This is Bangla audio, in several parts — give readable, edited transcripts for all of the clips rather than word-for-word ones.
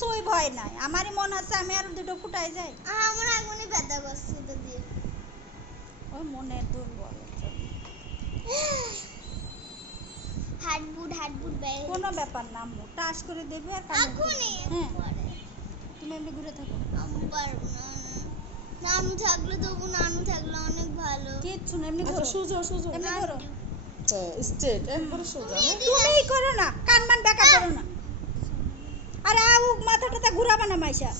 কিছুই ভয় নাই, আমারই মন আছে আমি আর দুটো ফুটাই যাই। আমার আগুনে ব্যথা করছে এটা দিয়ে। ওই মনের দুর্বল হাটবুট বের কোনো ব্যাপার না, আম্মু টাচ করে দেবে আর কানে এখনই হ্যাঁ পরে তুমি এমনি ঘুরে থাকো। আমি পারবো না। নানু থাকলে তবু নানু থাকলে অনেক ভালো। কিচ্ছু না, এমনি আচ্ছা ঘোরো, সোজা সোজা এমনি ঘোরো। স্ট্রেট একবার সোজা হ্যাঁ? তুমিই করো না, কান মান বেকা করো না। আরে আউ মাথাটাতে ঘুরাবা না মাইশা।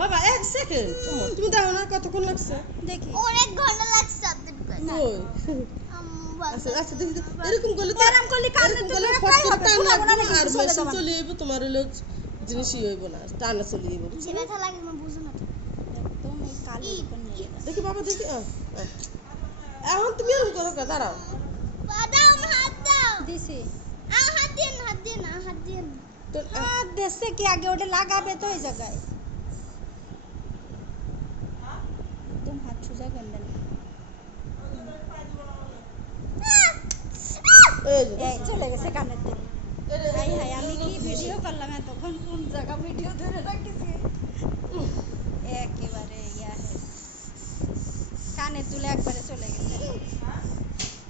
বাবা এক সেকেন্ড তুমি দেখো না কতক্ষণ লাগছে দেখি অনেক ঘন্টা লাগছে সাবজেক্ট করে। ওই আচ্ছা আচ্ছা দেখি এরকম করলে তো এরকম করলে কানে এরকম তো করলে বেকাই ফট করে হবে, টান ঘুরাবো লাগবে না না, আর চলে মেশিন যাবো না। চলে যাইব, তোমার হলো জিনিসই হইব না, টানা চলে যাইব। যে ব্যথা লাগে না বুঝো না তো। একদম এই কালের উপর নিয়ে যাও। দেখি বাবা দেখি এখন তুমি এরকম করো কে দাঁড়াও দাও আমার হাত দাও। দিছি হাত দিয়ে না হাত দিয়ে না হাত দিয়ে না। তো আর দেশে কি আগে ওটা লাগাবে তো এই জায়গায়। একদম হাত সোজা করবেন। এই যে এই চলে গেছে কানের দিকে। হাই হাই আমি কি ভিডিও করলাম তখন কোন জায়গা ভিডিও ধরে রাখতেছি। একেবারে কানের দুলে একবারে